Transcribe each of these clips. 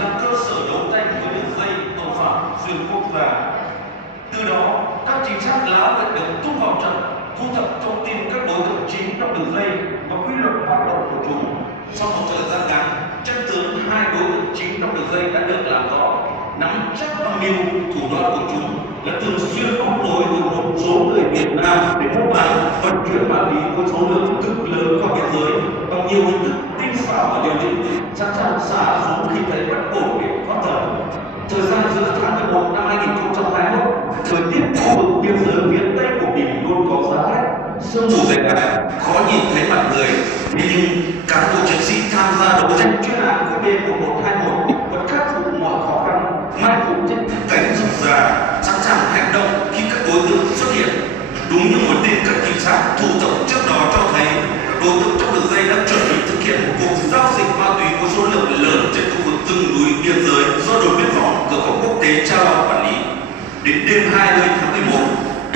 làm cơ sở đấu tranh với đường dây tội phạm xuyên quốc gia. Từ đó, các trinh sát lá huyện được tung vào trận, thu thập thông tin các đối tượng chính trong đường dây và quy luật hoạt động của chúng. Sau một thời gian ngắn, chân tướng hai đối tượng chính trong đường dây đã được làm rõ. Nắm chắc âm mưu thủ đoạn của chúng là thường xuyên móc nối với một số người Việt Nam để mua bán vận chuyển ma túy với số lượng cực lớn qua biên giới bằng nhiều hình thức tinh xảo và liều lĩnh, sẵn sàng xả súng khi thấy bất ổn để thoát thân. Thời gian giữa tháng 11 năm 2021, thời tiết khu vực biên giới phía tây của Bỉ luôn có giá rét, sương mù dày đặc, khó nhìn thấy mặt người. Thế nhưng cán bộ chiến sĩ tham gia đấu tranh chuyên án QB1121 vẫn khắc phục mọi khó khăn, mai phục trên cánh rừng già, sẵn sàng hành động khi các đối tượng xuất hiện. Đúng như nguồn tin các trinh sát thu thập trước đó cho thấy, các đối tượng trong đường dây đã chuẩn bị thực hiện một cuộc giao dịch ma túy có số lượng lớn trên khu vực rừng núi biên giới do đồn biên phòng cửa khẩu quốc tế Cha Lo quản lý. Đến đêm 20 tháng 11,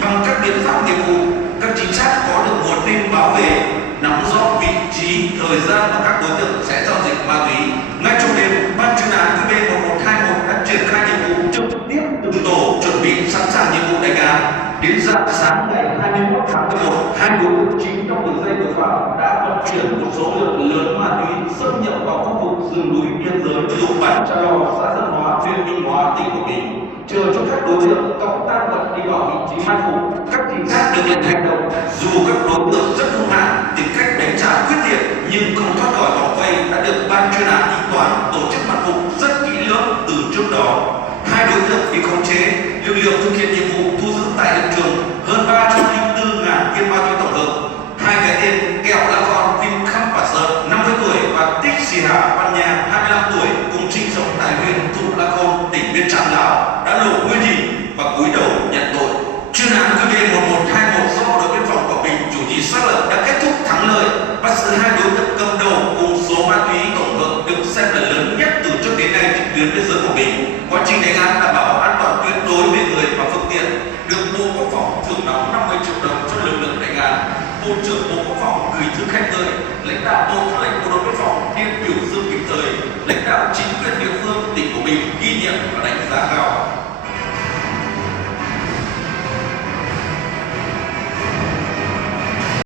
bằng các biện pháp nghiệp vụ, các trinh sát có được nguồn tin báo về, nắm rõ vị trí, thời gian mà các đối tượng sẽ giao dịch ma túy. Ngay trong đêm, ban chuyên án QB1121 đã triển khai nhiệm vụ trực tiếp từng tổ chuẩn bị sẵn sàng nhiệm vụ đánh án. Đến rạng sáng ngày 21 tháng 11, hai đối tượng chính trong đường dây tội phạm đã vận chuyển một số lượng lớn ma túy xâm nhập vào khu vực rừng núi biên giới thuộc bản Cha Lo, xã Dân Hóa, huyện Minh Hóa, tỉnh Quảng Bình. Chờ cho các đối tượng cộng tác vật đi vào vị trí mai phục, các trinh sát được lệnh hành động. Dù các đối tượng rất hung hãn, tìm cách đánh trả quyết liệt nhưng không thoát khỏi vòng vây đã được ban chuyên án tính toán tổ chức mật phục rất kỹ lưỡng từ trước đó. Hai đối tượng bị khống chế, lực lượng thực hiện nhiệm vụ thu giữ tại hiện trường hơn 304.000 viên ma túy tổng hợp. Hai cái tên Kẹo La Con Vin Khăm Bà Sợ 50 tuổi và Tích Sì Hà Văn Nha 25 tuổi cùng sinh sống tại huyện Thu La Khôn, tỉnh Viêng Chăn, Lào đã lộ nguyên hình và cúi đầu nhận tội. Chuyên án QB1121 do bộ đội biên phòng Quảng Bình chủ trì xác lập đã kết thúc thắng lợi, bắt giữ hai đối tượng cầm đầu cùng số ma túy tổng hợp được xem là lớn nhất từ trước đến nay trên tuyến biên giới Quảng Bình. Quá trình đánh án đảm bảo an toàn tuyệt đối về người và phương tiện, được Bộ Quốc phòng thưởng nóng 50 triệu đồng cho lực lượng đánh án. Bộ trưởng Bộ Quốc phòng gửi thư khen ngợi, lãnh đạo Bộ Tư lệnh Bộ đội biên phòng nên biểu dương kịp thời, lãnh đạo chính quyền địa phương tỉnh Quảng Bình ghi nhận và đánh giá cao.